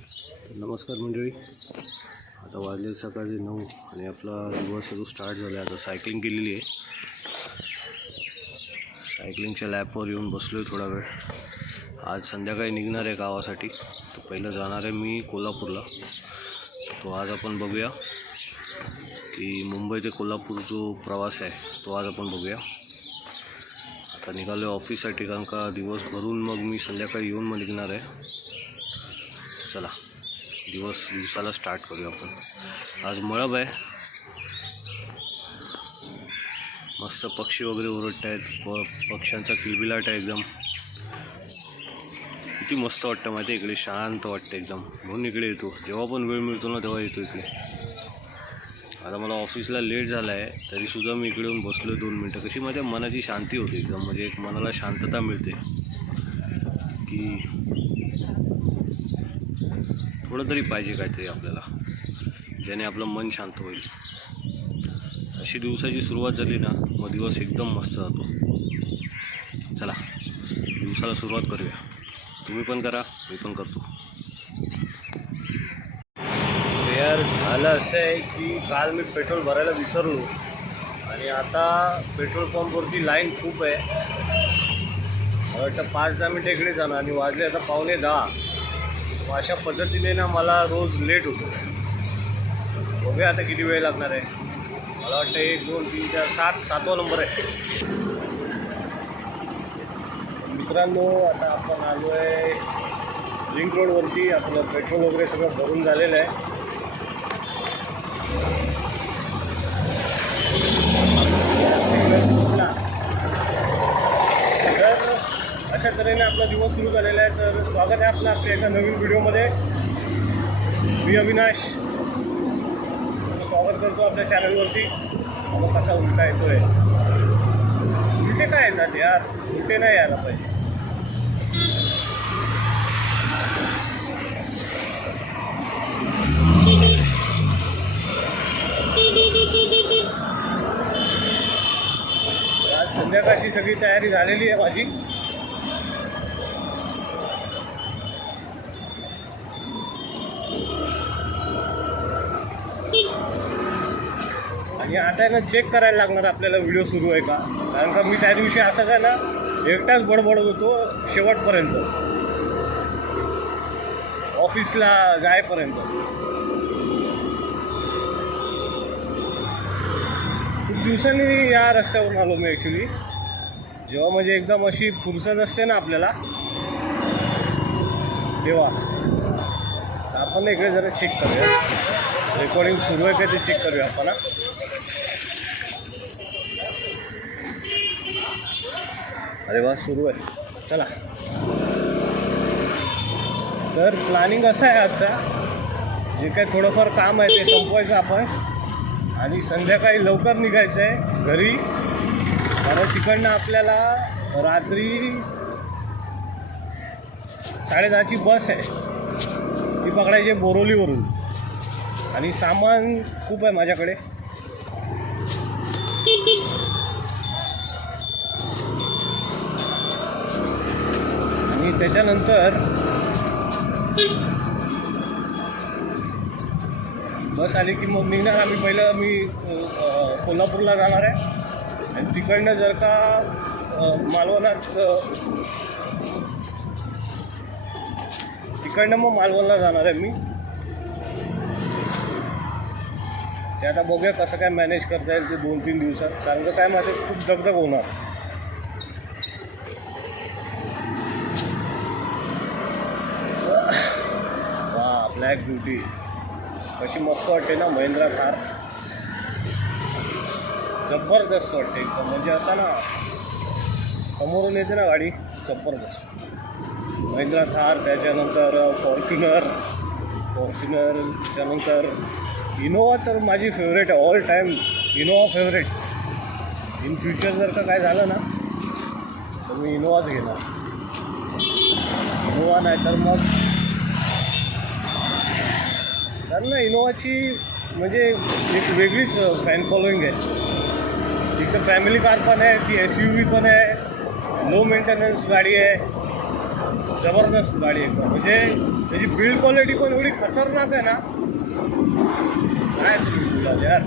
नमस्कार मंडळी. आता वाजले सकाळचे 9 आणि आपला दिवस सुरू स्टार्ट झाला. आता सायकलिंग केलेली आहे. सायकलिंगच्या लॅपवर येऊन बसलो आहे थोडा वेळ. आज संध्याकाळी निघणार आहे गावासाठी. तर पहिलं जाणार आहे मी कोल्हापूरला. तो आज आपण बघूया की मुंबई ते कोल्हापूर जो प्रवास आहे तो आज आपण बघूया. आता निघालो आहे ऑफिससाठी, कारण का दिवस भरून मग मी संध्याकाळी येऊन मग निघणार आहे. चला दिवसाला स्टार्ट करूया आपण. आज मळब आहे, मस्त पक्षी वगैरे ओरडत आहेत. पक्ष्यांचा किलबिलाट आहे एकदम. किती मस्त वाटतं माहिती आहे, इकडे शांत वाटतं एकदम. म्हणून इकडे येतो, जेव्हा पण वेळ मिळतो ना तेव्हा येतो इकडे. आता मला ऑफिसला लेट झाला आहे तरीसुद्धा मी इकडे येऊन बसलो 2 मिनटं. कशी माझ्या मनाची शांती होते एकदम, म्हणजे एक मनाला शांतता मिळते की थोडं तरी पाहिजे काहीतरी आपल्याला, ज्याने आपलं मन शांत होईल. अशी दिवसाची सुरुवात झाली ना मग दिवस एकदम मस्त जातो. चला दिवसाला सुरुवात करूया. तुम्ही पण करा, मी पण करतो. यार झालं असं आहे की काल मी पेट्रोल भरायला विसरलो आणि आता पेट्रोल पंपवरती लाईन खूप आहे. मला वाटतं 5-10 मिनटं इकडे जाणं आणि वाजले आता 9:15. अशा पद्धतीने ना मला रोज लेट होतो. बघूया आता किती वेळ लागणार आहे. मला वाटतं 1, 2, 3, 4, 7वा नंबर आहे. मित्रांनो आता आपण आलो आहे लिंक रोडवरती. आपलं पेट्रोल वगैरे सगळं भरून झालेलं आहे. अशा तऱ्हेने आपला दिवस सुरू झालेला आहे. तर स्वागत आहे आपलं आपल्या एका नवीन व्हिडिओमध्ये. मी अविनाश स्वागत करतो आपल्या चॅनलवरती. मग कसा उलटा येतो आहे, उलटे काय येतात यार, उलटे नाही यायला पाहिजे. आज संध्याकाळची सगळी तयारी झालेली आहे माझी. आणि आता आहे ना चेक करायला लागणार आपल्याला व्हिडिओ सुरू आहे का, कारण का मी त्या दिवशी असं काय ना एकटाच बडबडत होतो शेवटपर्यंत, ऑफिसला जायपर्यंत. खूप दिवसांनी या रस्त्यावरून आलो मी ॲक्च्युली. जेव्हा म्हणजे एकदम अशी फुरसत असते ना आपल्याला तेव्हा. आपण इकडे जरा चेक करूया, रेकॉर्डिंग सुरू आहे का ते चेक करूया आपण. अरे वा सुरू आहे. चला तर प्लॅनिंग असं आहे आजचा, जे काही थोडंफार काम आहे ते संपवायचं आपण आणि संध्याकाळी लवकर निघायचं आहे घरी. कारण तिकडनं आपल्याला रात्री 10:30ची बस आहे, ती पकडायची बोरिवलीवरून. आणि सामान खूप आहे माझ्याकडे. आणि त्याच्यानंतर बस आली की मग निघणार आम्ही. पहिलं मी कोल्हापूरला जाणार आहे आणि तिकडनं जर का तिकडनं मग मालवणला जाणार आहे मी. ते आता बघूया कसं काय मॅनेज करता येईल ते 2-3 दिवसात, कारण का काय माझं खूप दगदग होणार. वा ब्लॅक ब्युटी कशी मस्त वाटते ना, महिंद्रा थार. जबरदस्त वाटते एकदम, म्हणजे असा ना समोरून येते ना गाडी, जबरदस्त. महिंद्रा थार, त्याच्यानंतर फॉर्च्युनर, त्याच्यानंतर इनोवा तर माझी फेवरेट आहे, all time Innova favourite. In future जर का काय झालं ना तर मी इनोवाच घेणार. इनोवा नाही तर मग कारण ना इनोवाची म्हणजे एक वेगळीच फॅन फॉलोईंग आहे. तिथं फॅमिली कार पण आहे, ती SUV पण आहे, लो मेंटेनन्स गाडी आहे, जबरदस्त गाडी एकदम. म्हणजे त्याची बिल्ड क्वालिटी पण एवढी खतरनाक आहे ना, काय तुम्ही बोलाल यार.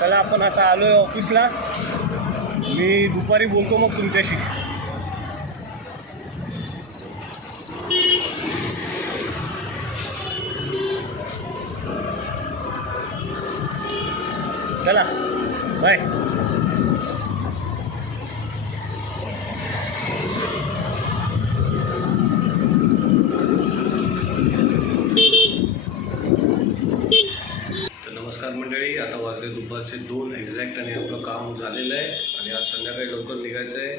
चला आपण आता आलोय ऑफिसला. मी दुपारी बोलतो मग तुमच्याशी. चला बाय. नमस्कार मंडळी, आता वाजले दुपारचे 2 एक्झॅक्ट आणि आपलं काम झालेलं आहे आणि आज संध्याकाळी लवकर निघायचं आहे.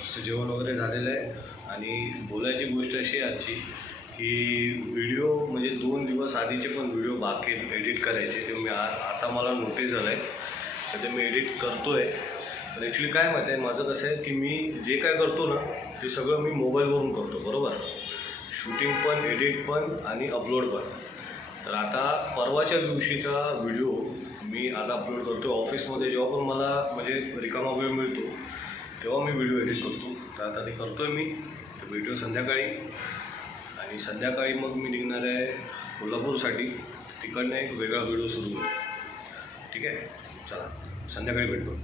मस्त जेवण वगैरे झालेलं आहे. आणि बोलायची गोष्ट अशी आहे आजची की व्हिडिओ म्हणजे 2 दिवस आधीचे पण व्हिडिओ बाकी एडिट करायचे, ते मी आता मला नोटीस झालं आहे, तर ते मी एडिट करतो आहे. पण ॲक्च्युली काय माहिती आहे, माझं कसं आहे की मी जे काय करतो ना ते सगळं मी मोबाईलवरून करतो, बरोबर. शूटिंग पण, एडिट पण आणि अपलोड पण. तर आता परवाच्या दिवशीचा व्हिडिओ मी आता अपलोड करतो ऑफिसमध्ये. जेव्हा पण मला म्हणजे रिकामा वेळ मिळतो तेव्हा मी व्हिडिओ एडिट करतो. तर आता ते करतो आहे मी. तर व्हिडिओ संध्याकाळी, आणि संध्याकाळी मग मी निघणार आहे कोल्हापूरसाठी. तिकडनं एक वेगळा व्हिडिओ सुरू होईल. ठीक आहे, चला संध्याकाळी भेटतो.